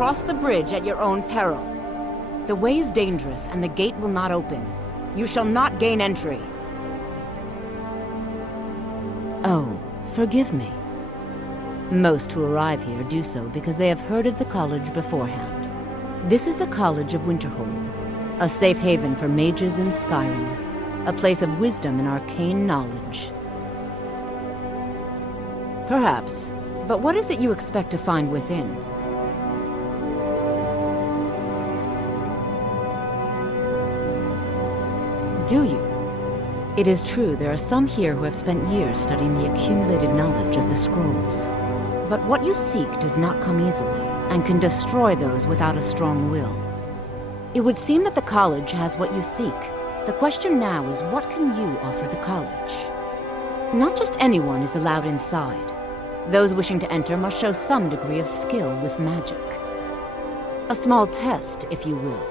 cross the bridge at your own peril. The way is dangerous, and the gate will not open. You shall not gain entry. Oh, forgive me. Most who arrive here do so because they have heard of the college beforehand. This is the College of Winterhold, a safe haven for mages in Skyrim, a place of wisdom and arcane knowledge. Perhaps, but what is it you expect to find within? Do you? It is true there are some here who have spent years studying the accumulated knowledge of the scrolls. But what you seek does not come easily, and can destroy those without a strong will. It would seem that the college has what you seek. The question now is, what can you offer the college? Not just anyone is allowed inside. Those wishing to enter must show some degree of skill with magic. A small test, if you will.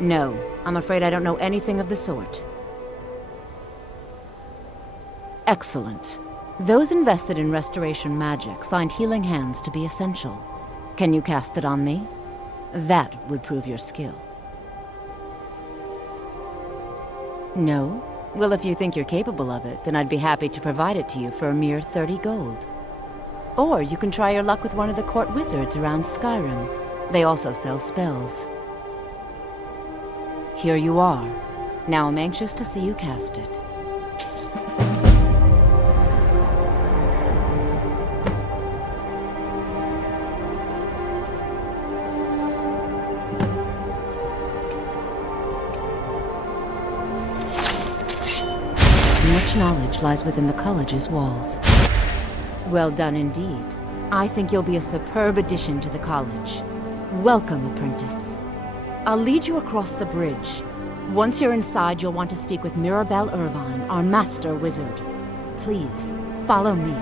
No, I'm afraid I don't know anything of the sort. Excellent. Those invested in restoration magic find healing hands to be essential. Can you cast it on me? That would prove your skill. No? Well, if you think you're capable of it, then I'd be happy to provide it to you for a mere 30 gold. Or you can try your luck with one of the court wizards around Skyrim. They also sell spells. Here you are. Now I'm anxious to see you cast it. Much knowledge lies within the college's walls. Well done indeed. I think you'll be a superb addition to the college. Welcome, apprentice. I'll lead you across the bridge. Once you're inside, you'll want to speak with Mirabelle Irvine, our master wizard. Please, follow me.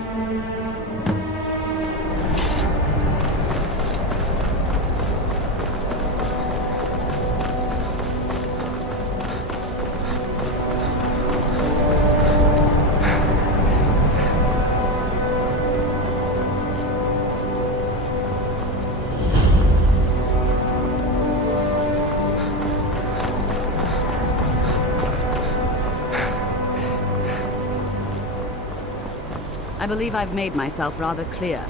I believe I've made myself rather clear.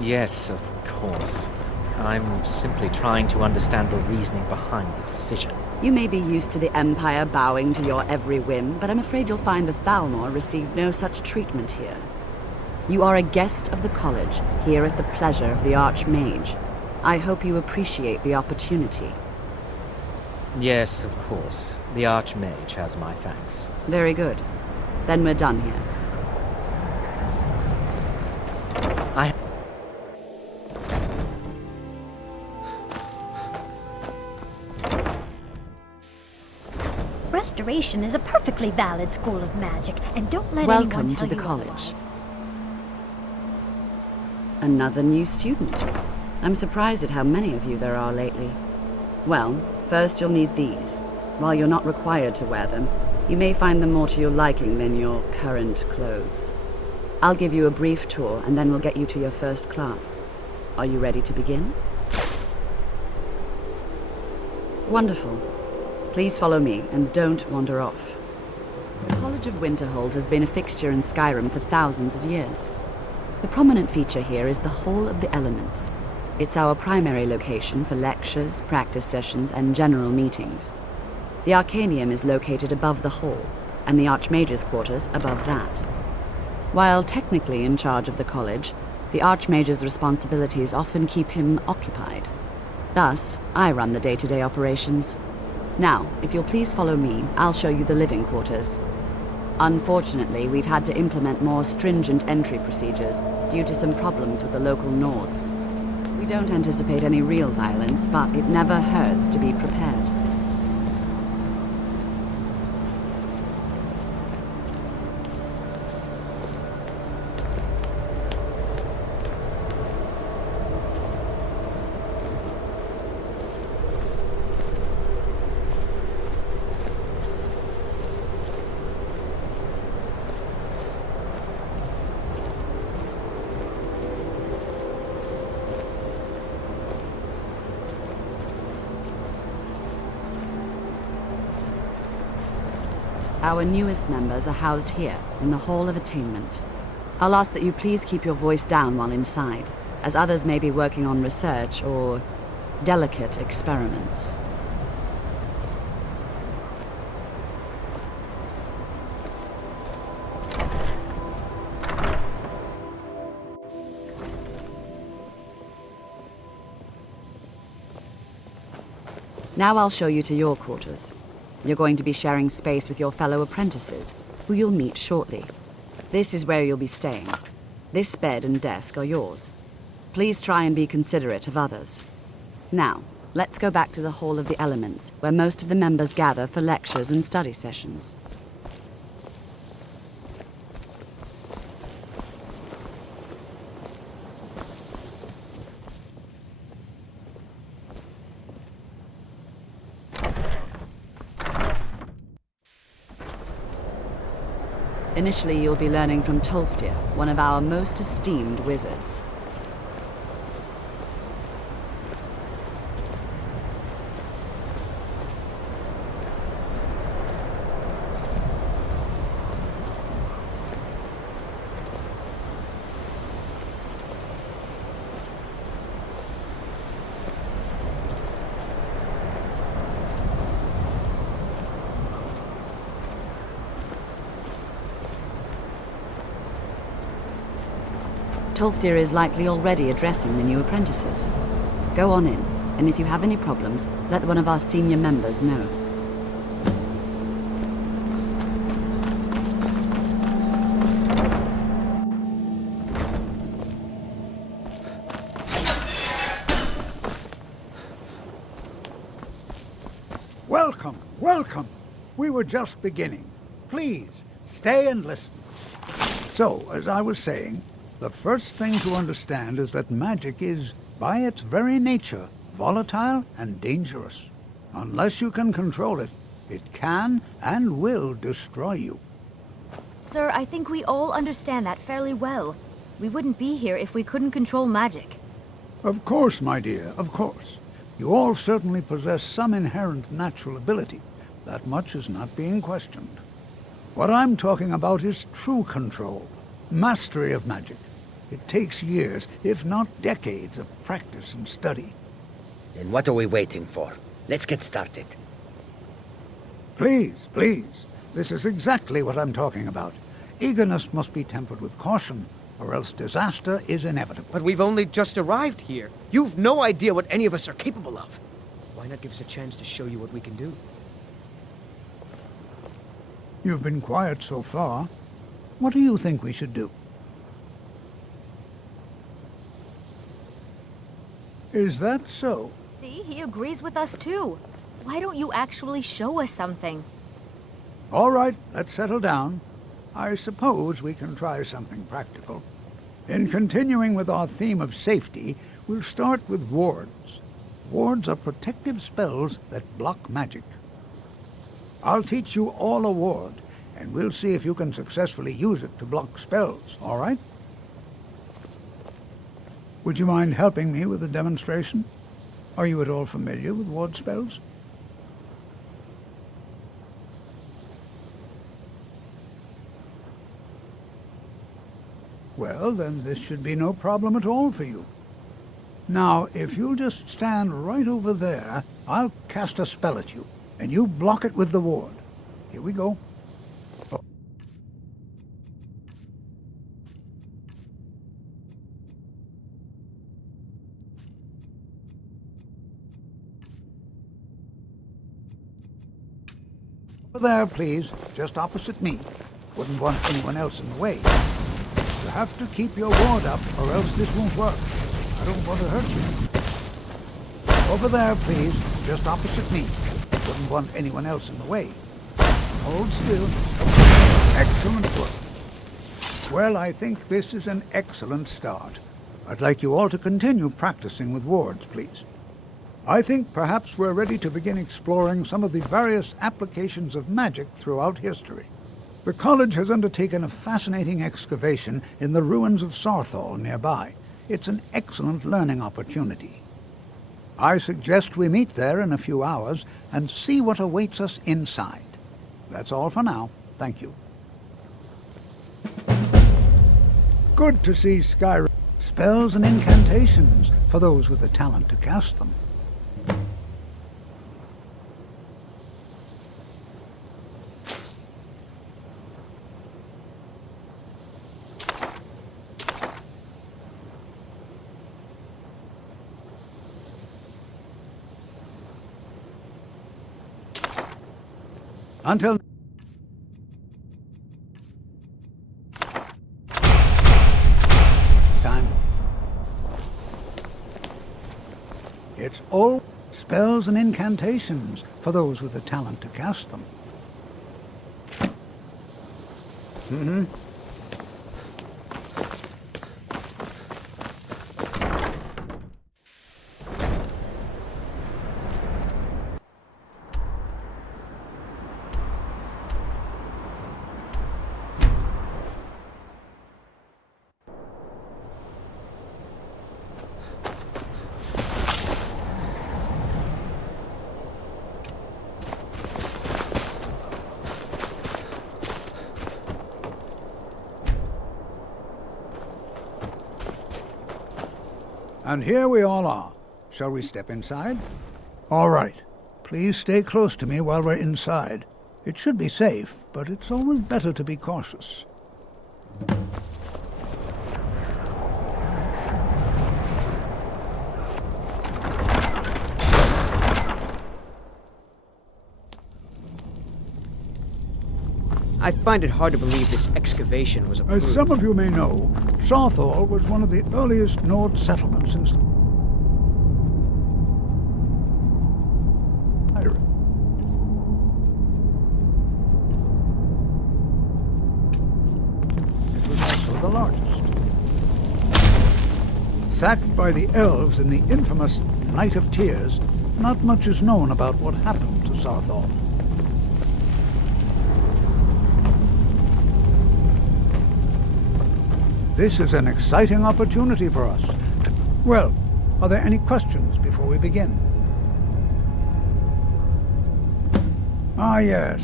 Yes, of course. I'm simply trying to understand the reasoning behind the decision. You may be used to the Empire bowing to your every whim, but I'm afraid you'll find the Thalmor received no such treatment here. You are a guest of the college, here at the pleasure of the Archmage. I hope you appreciate the opportunity. Yes, of course. The Archmage has my thanks. Very good. Then we're done here. Restoration is a perfectly valid school of magic, and don't let anyone Welcome tell to the you college. otherwise. Another new student. I'm surprised at how many of you there are lately. Well, first you'll need these. While you're not required to wear them, you may find them more to your liking than your current clothes. I'll give you a brief tour, and then we'll get you to your first class. Are you ready to begin? Wonderful. Please follow me, and don't wander off. The College of Winterhold has been a fixture in Skyrim for thousands of years. The prominent feature here is the Hall of the Elements. It's our primary location for lectures, practice sessions, and general meetings. The Arcanium is located above the hall, and the Archmage's quarters above that. While technically in charge of the college, the Archmage's responsibilities often keep him occupied. Thus, I run the day-to-day operations. Now, if you'll please follow me, I'll show you the living quarters. Unfortunately, we've had to implement more stringent entry procedures due to some problems with the local Nords. We don't anticipate any real violence, but it never hurts to be prepared. Our newest members are housed here, in the Hall of Attainment. I'll ask that you please keep your voice down while inside, as others may be working on research or delicate experiments. Now I'll show you to your quarters. You're going to be sharing space with your fellow apprentices, who you'll meet shortly. This is where you'll be staying. This bed and desk are yours. Please try and be considerate of others. Now, let's go back to the Hall of the Elements, where most of the members gather for lectures and study sessions. Initially, you'll be learning from Tolfdir, one of our most esteemed wizards. Tolfdir is likely already addressing the new apprentices. Go on in, and if you have any problems, let one of our senior members know. Welcome, welcome. We were just beginning. Please, stay and listen. So, as I was saying, the first thing to understand is that magic is, by its very nature, volatile and dangerous. Unless you can control it, it can and will destroy you. Sir, I think we all understand that fairly well. We wouldn't be here if we couldn't control magic. Of course, my dear, of course. You all certainly possess some inherent natural ability. That much is not being questioned. What I'm talking about is true control, mastery of magic. It takes years, if not decades, of practice and study. Then what are we waiting for? Let's get started. Please, please. This is exactly what I'm talking about. Eagerness must be tempered with caution, or else disaster is inevitable. But we've only just arrived here. You've no idea what any of us are capable of. Why not give us a chance to show you what we can do? You've been quiet so far. What do you think we should do? Is that so? See, he agrees with us too. Why don't you actually show us something? All right, let's settle down. I suppose we can try something practical. In continuing with our theme of safety, we'll start with wards. Wards are protective spells that block magic. I'll teach you all a ward, and we'll see if you can successfully use it to block spells, all right? Would you mind helping me with the demonstration? Are you at all familiar with ward spells? Well, then this should be no problem at all for you. Now, if you'll just stand right over there, I'll cast a spell at you, and you block it with the ward. Here we go. Oh. Over there, please, just opposite me. Wouldn't want anyone else in the way. You have to keep your ward up, or else this won't work. I don't want to hurt you. Over there, please, just opposite me. Wouldn't want anyone else in the way. Hold still. Excellent work. Well, I think this is an excellent start. I'd like you all to continue practicing with wards, please. I think perhaps we're ready to begin exploring some of the various applications of magic throughout history. The college has undertaken a fascinating excavation in the ruins of Sarthal nearby. It's an excellent learning opportunity. I suggest we meet there in a few hours and see what awaits us inside. That's all for now. Thank you. Good to see Skyrim. Spells and incantations for those with the talent to cast them. Until time. It's all spells and incantations for those with the talent to cast them. And here we all are. Shall we step inside? All right. Please stay close to me while we're inside. It should be safe, but it's always better to be cautious. I find it hard to believe this excavation was approved. As some of you may know, Skyrim was one of the earliest Nord settlements in Skyrim. It was also the largest. Sacked by the elves in the infamous Night of Tears, not much is known about what happened to Skyrim. This is an exciting opportunity for us. Well, are there any questions before we begin? Ah, yes.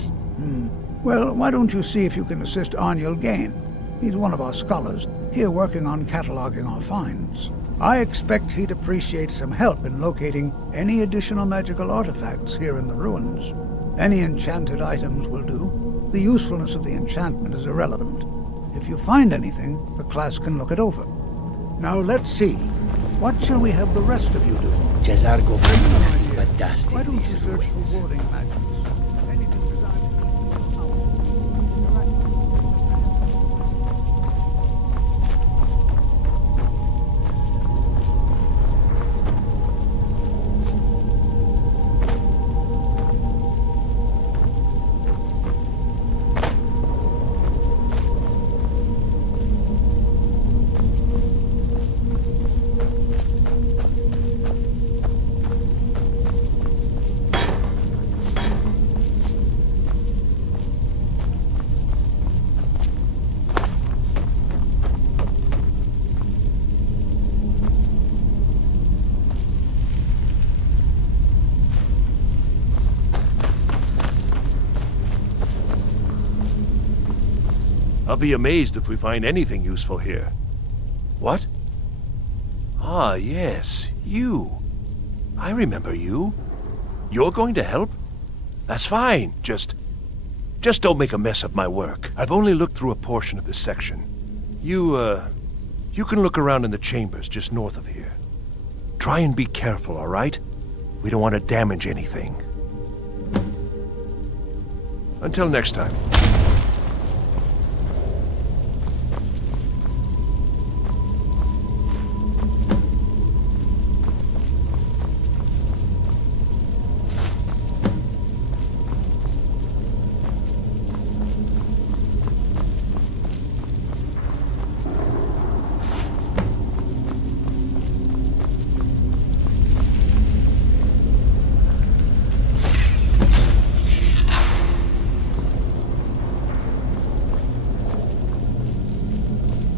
Well, why don't you see if you can assist Arniel Gain? He's one of our scholars, here working on cataloging our finds. I expect he'd appreciate some help in locating any additional magical artifacts here in the ruins. Any enchanted items will do. The usefulness of the enchantment is irrelevant. If you find anything, the class can look it over. Now let's see. What shall we have the rest of you do? Cesargo Why fantastic don't you these search ruins. for warding magics? Anything designed to keep them out. I'll be amazed if we find anything useful here. What? Ah, yes, you. I remember you. You're going to help? That's fine. Just don't make a mess of my work. I've only looked through a portion of this section. You can look around in the chambers just north of here. Try and be careful, all right? We don't want to damage anything. Until next time.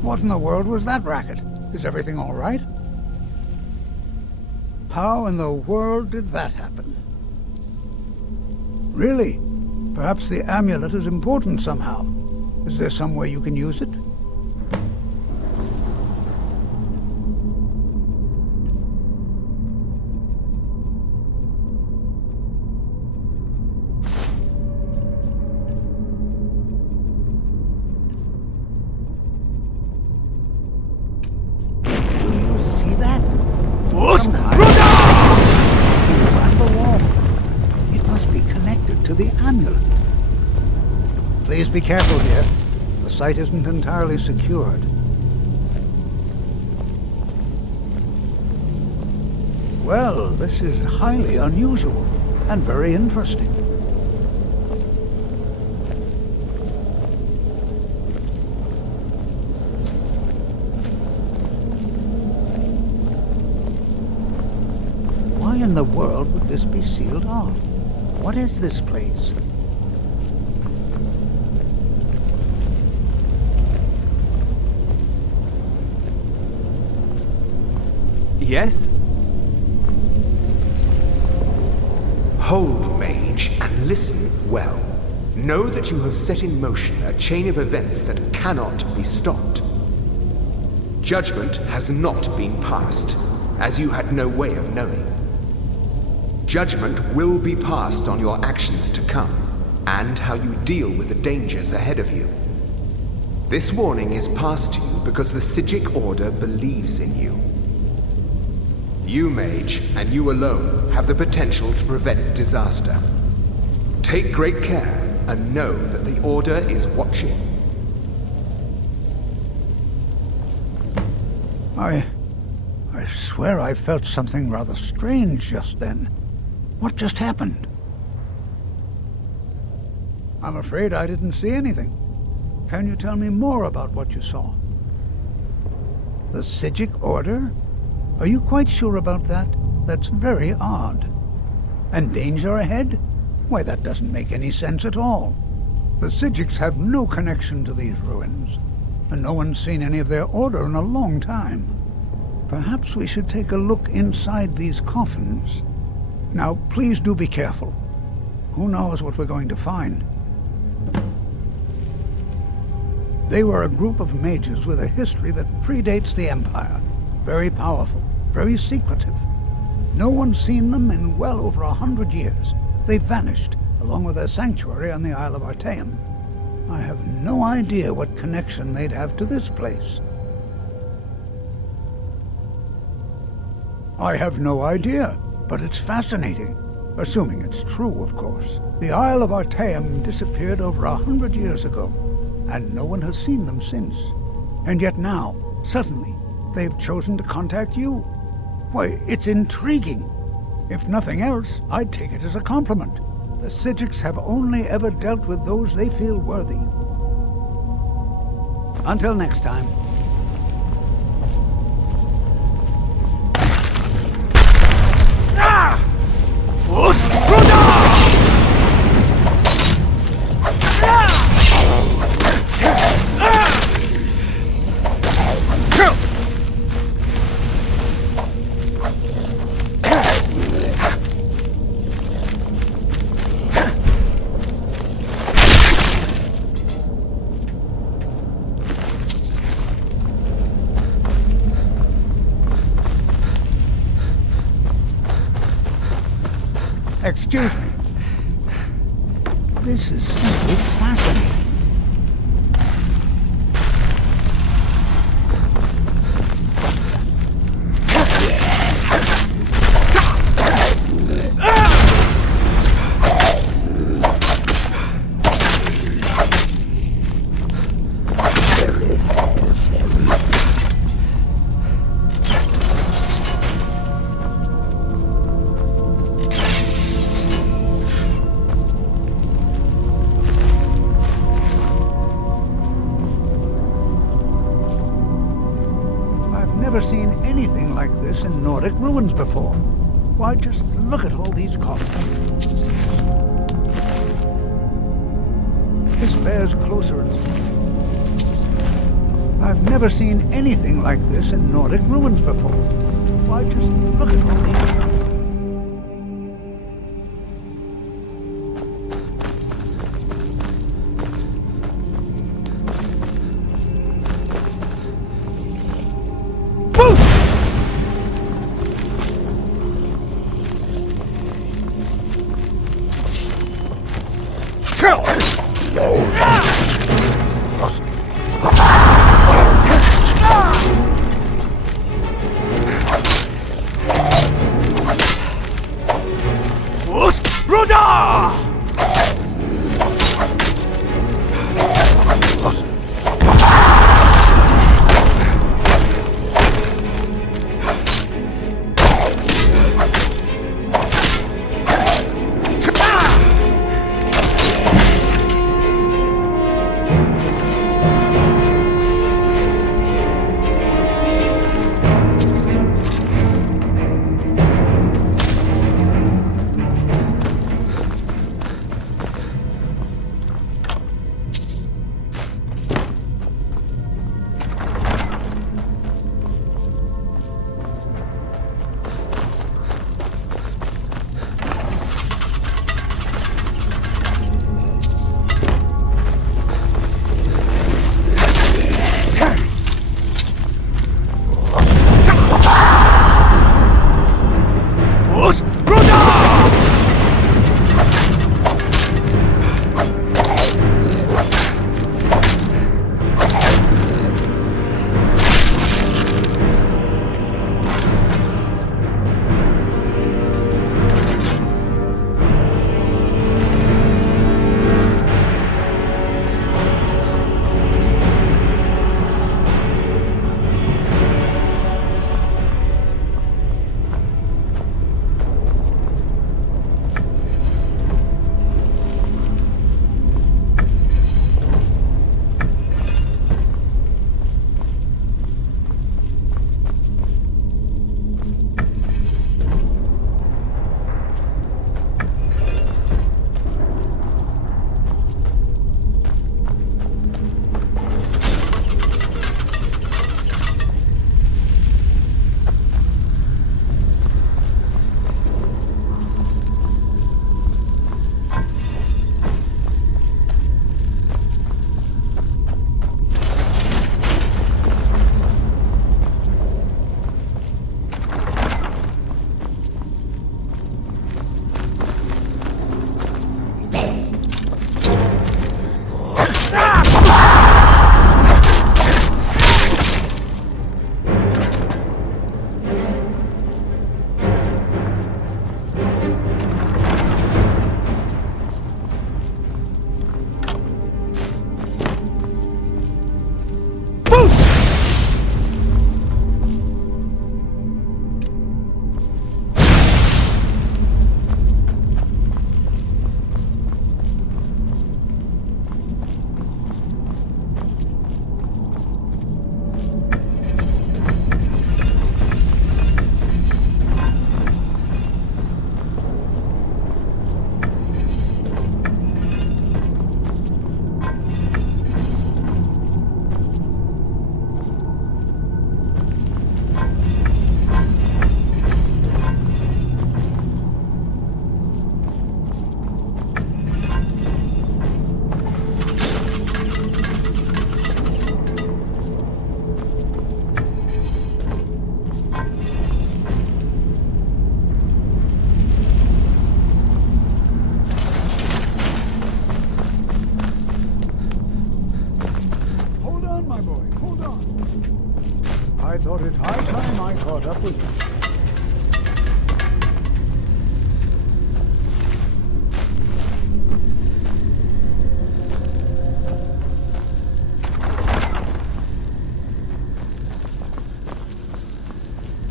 What in the world was that racket? Is everything all right? How in the world did that happen? Really? Perhaps the amulet is important somehow. Is there some way you can use it? Please be careful here. The site isn't entirely secured. Well, this is highly unusual and very interesting. Why in the world would this be sealed off? What is this place? Yes? Hold, mage, and listen well. Know that you have set in motion a chain of events that cannot be stopped. Judgment has not been passed, as you had no way of knowing. Judgment will be passed on your actions to come, and how you deal with the dangers ahead of you. This warning is passed to you because the Psijic Order believes in you. You, mage, and you alone, have the potential to prevent disaster. Take great care, and know that the Order is watching. I swear I felt something rather strange just then. What just happened? I'm afraid I didn't see anything. Can you tell me more about what you saw? The Psijic Order? Are you quite sure about that? That's very odd. And danger ahead? Why, that doesn't make any sense at all. The Psijics have no connection to these ruins, and no one's seen any of their order in a long time. Perhaps we should take a look inside these coffins. Now, please do be careful. Who knows what we're going to find? They were a group of mages with a history that predates the Empire. Very powerful, very secretive. No one's seen them in well over 100 years. They vanished, along with their sanctuary on the Isle of Artaeum. I have no idea what connection they'd have to this place. I have no idea, but it's fascinating. Assuming it's true, of course. The Isle of Artaeum disappeared over 100 years ago, and no one has seen them since. And yet now, suddenly, they've chosen to contact you. Why, it's intriguing. If nothing else, I'd take it as a compliment. The Psijics have only ever dealt with those they feel worthy. Until next time. Excuse me. This is simply fascinating. Seen anything like this in Nordic ruins before. Why, just look at all these coffins. This bears closer inspection. I've never seen anything like this in Nordic ruins before. Why, just look at all these. I thought it high time I caught up with you.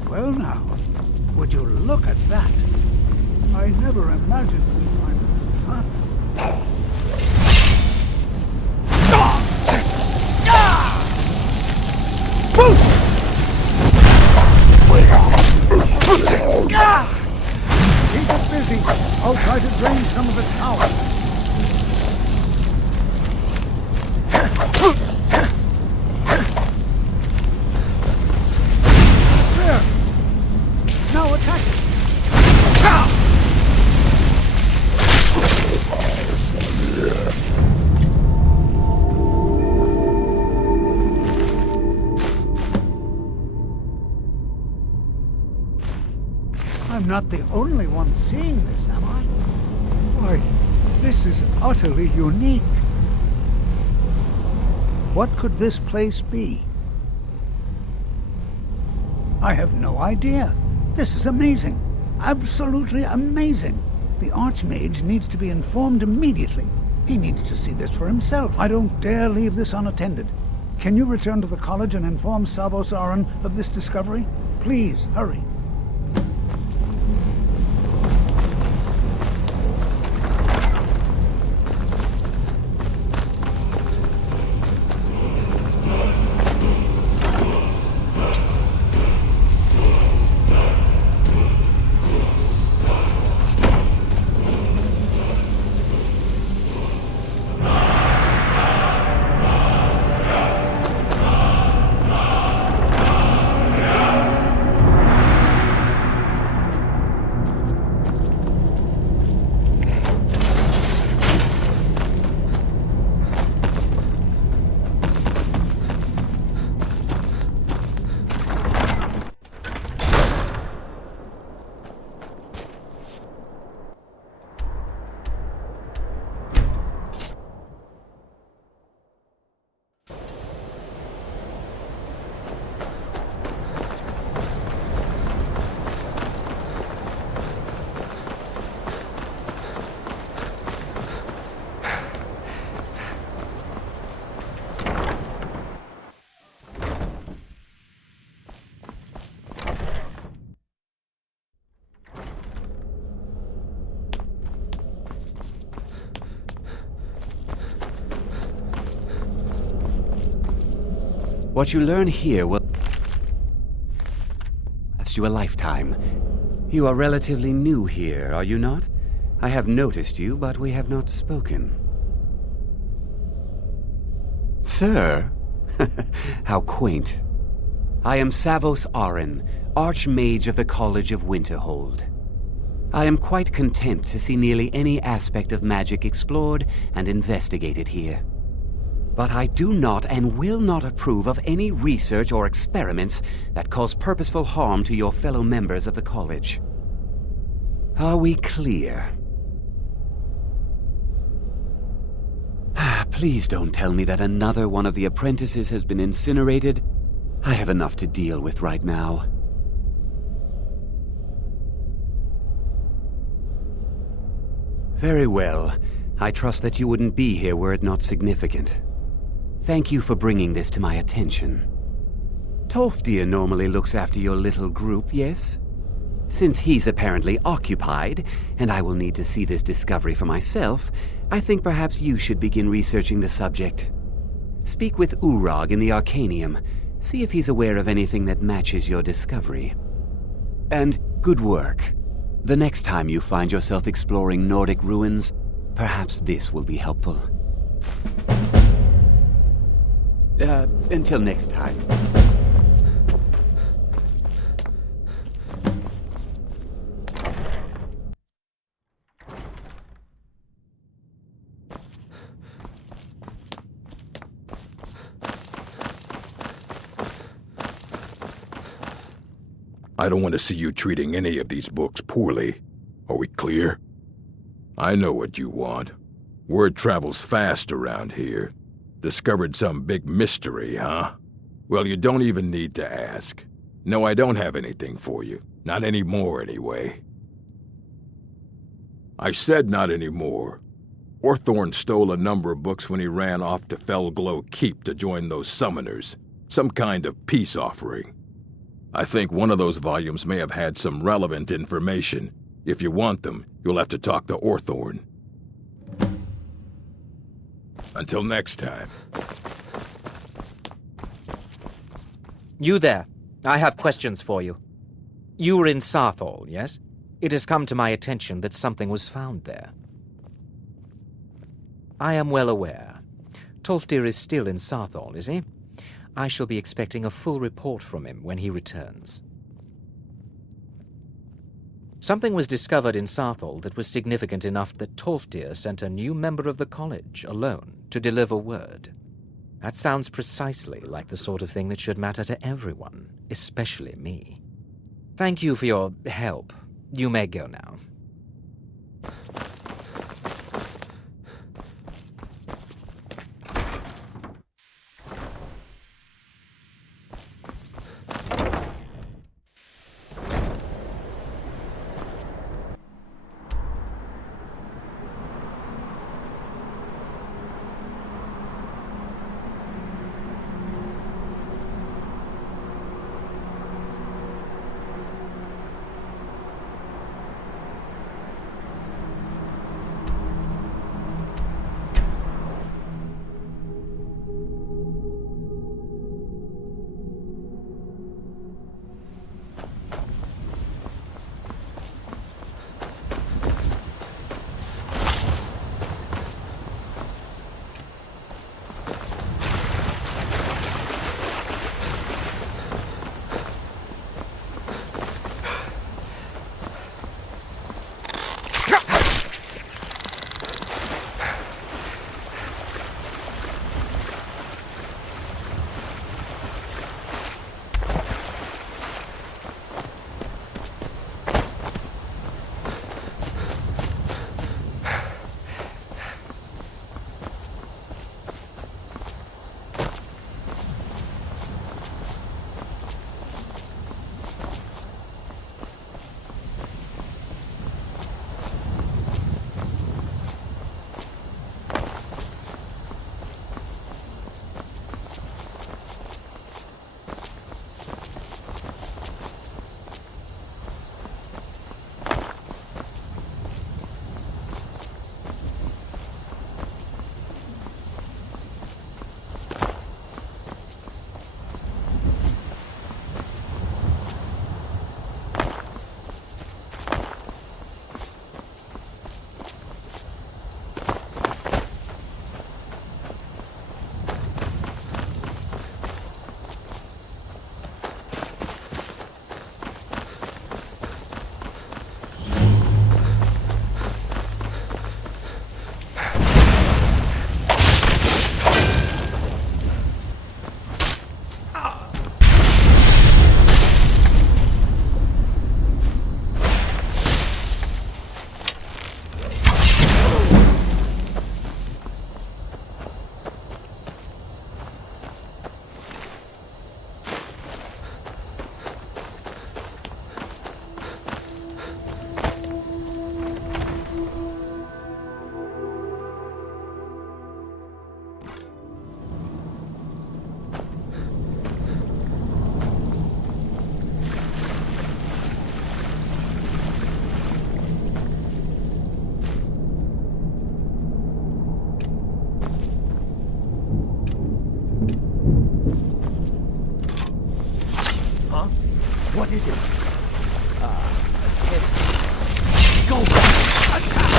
Well now, would you look at that? I never imagined we'd find it. Huh? Keep it busy. I'll try to drain some of its power. There. Now attack it. I'm not the only one seeing this, am I? Why, this is utterly unique. What could this place be? I have no idea. This is amazing. Absolutely amazing. The Archmage needs to be informed immediately. He needs to see this for himself. I don't dare leave this unattended. Can you return to the college and inform Savos Aran of this discovery? Please, hurry. What you learn here will last you a lifetime. You are relatively new here, are you not? I have noticed you, but we have not spoken. Sir? How quaint. I am Savos Aran, Archmage of the College of Winterhold. I am quite content to see nearly any aspect of magic explored and investigated here. But I do not and will not approve of any research or experiments that cause purposeful harm to your fellow members of the college. Are we clear? Please don't tell me that another one of the apprentices has been incinerated. I have enough to deal with right now. Very well. I trust that you wouldn't be here were it not significant. Thank you for bringing this to my attention. Tolfdir normally looks after your little group, yes? Since he's apparently occupied, and I will need to see this discovery for myself, I think perhaps you should begin researching the subject. Speak with Urag in the Arcanium. See if he's aware of anything that matches your discovery. And good work. The next time you find yourself exploring Nordic ruins, perhaps this will be helpful. Until next time. I don't want to see you treating any of these books poorly. Are we clear? I know what you want. Word travels fast around here. Discovered some big mystery, huh? Well, you don't even need to ask. No, I don't have anything for you. Not anymore, anyway. I said not anymore. Orthorn stole a number of books when he ran off to Felglow Keep to join those summoners. Some kind of peace offering. I think one of those volumes may have had some relevant information. If you want them, you'll have to talk to Orthorn. Until next time. You there. I have questions for you. You were in Sarthal, yes? It has come to my attention that something was found there. I am well aware. Tolfdir is still in Sarthal, is he? I shall be expecting a full report from him when he returns. Something was discovered in Sarthal that was significant enough that Tolfdir sent a new member of the college, alone, to deliver word. That sounds precisely like the sort of thing that should matter to everyone, especially me. Thank you for your help. You may go now. What is it? A test. Go back! Attack!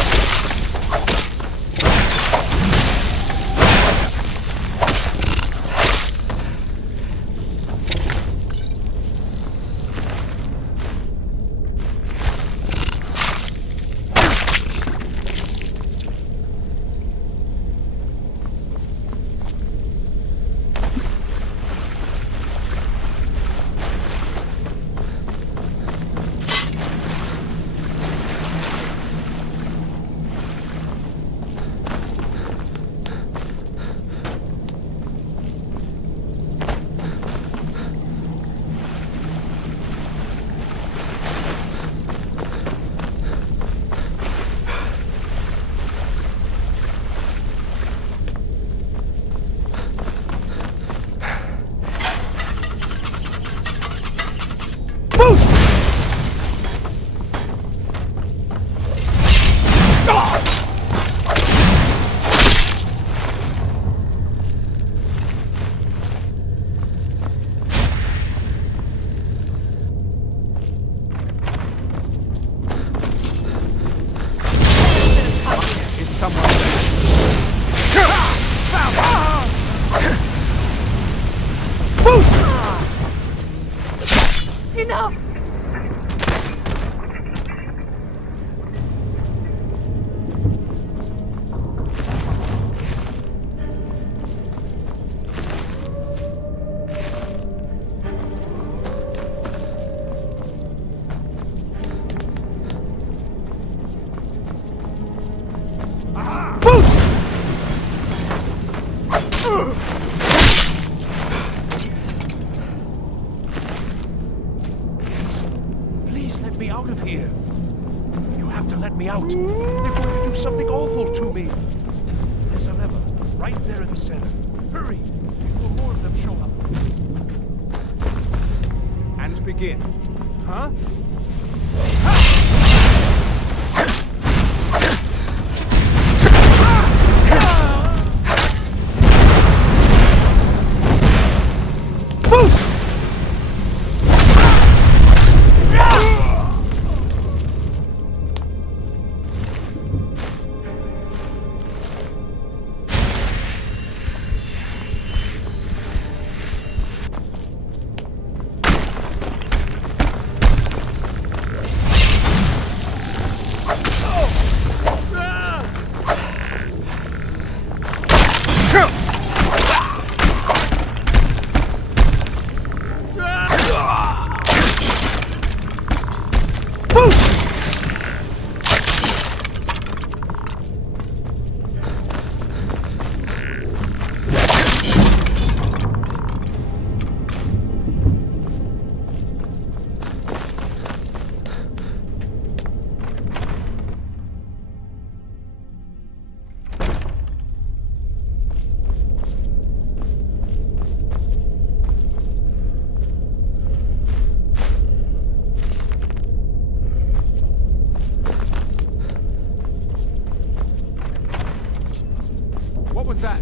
Enough! Please let me out of here. You have to let me out. They're going to do something awful to me. There's a lever right there in the center. Hurry, before more of them show up. And begin. Huh? What was that?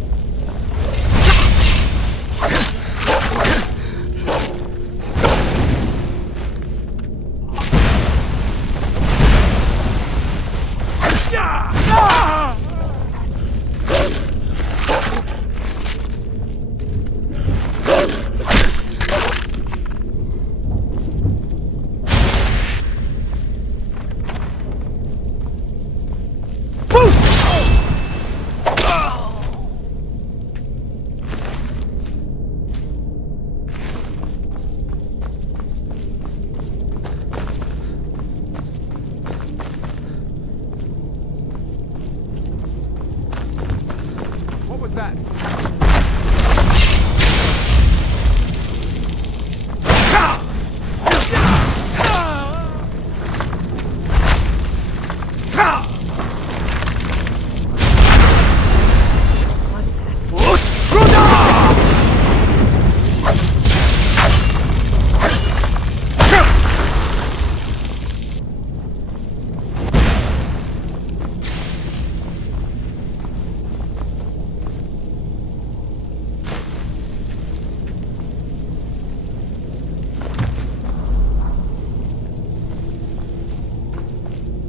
What was that?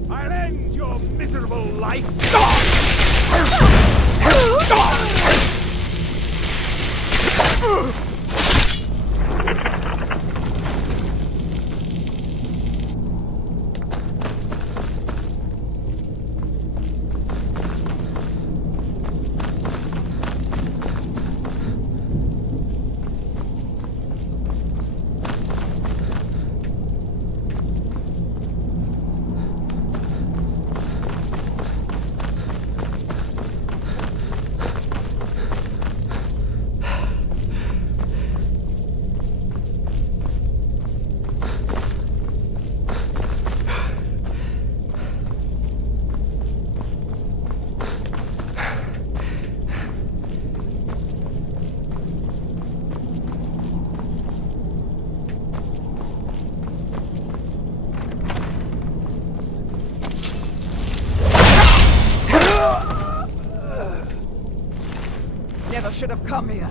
I'll end your miserable life! should have come here.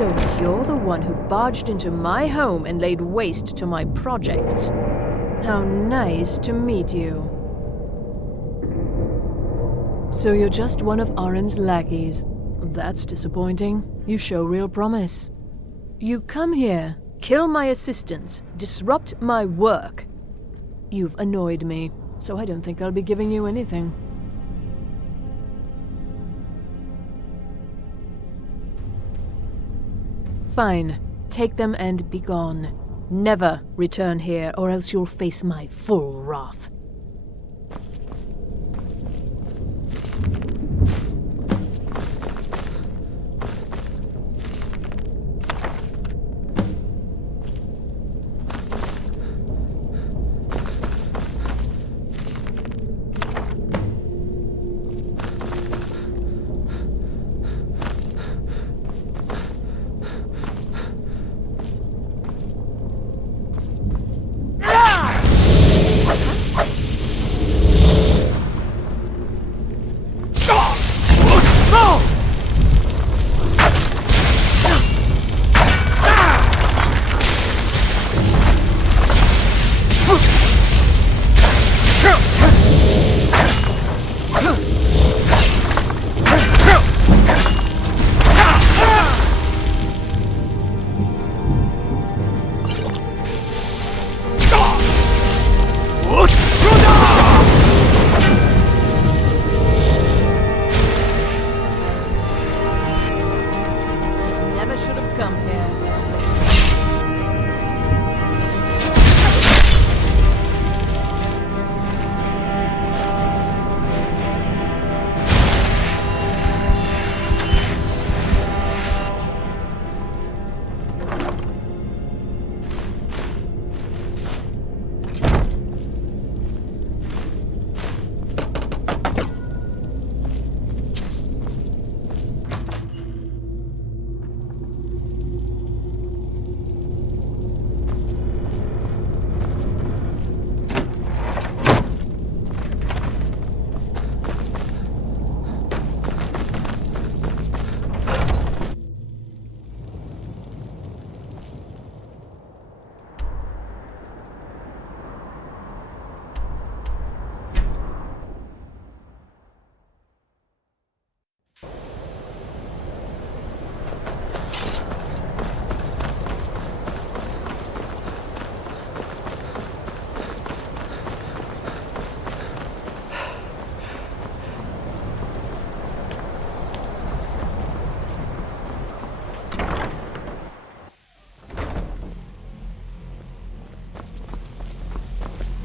So you're the one who barged into my home and laid waste to my projects. How nice to meet you. So you're just one of Arin's lackeys. That's disappointing. You show real promise. You come here, kill my assistants, disrupt my work. You've annoyed me, so I don't think I'll be giving you anything. Fine. Take them and be gone. Never return here, or else you'll face my full wrath.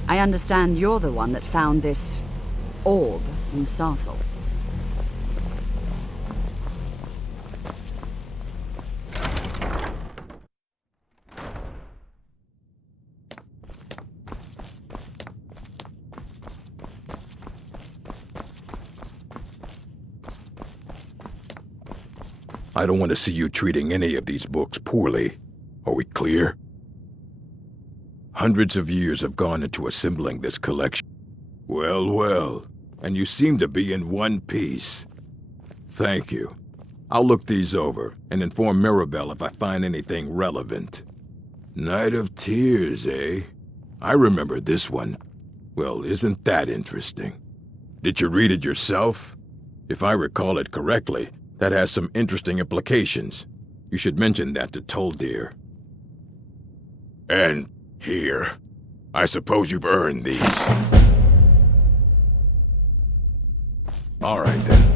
I understand you're the one that found this orb in Sarthal. I don't want to see you treating any of these books poorly. Are we clear? Hundreds of years have gone into assembling this collection. Well, well, and you seem to be in one piece. Thank you. I'll look these over and inform Mirabelle if I find anything relevant. Night of Tears, eh? I remember this one. Well, isn't that interesting? Did you read it yourself? If I recall it correctly, that has some interesting implications. You should mention that to Toldir. And here. I suppose you've earned these. All right, then.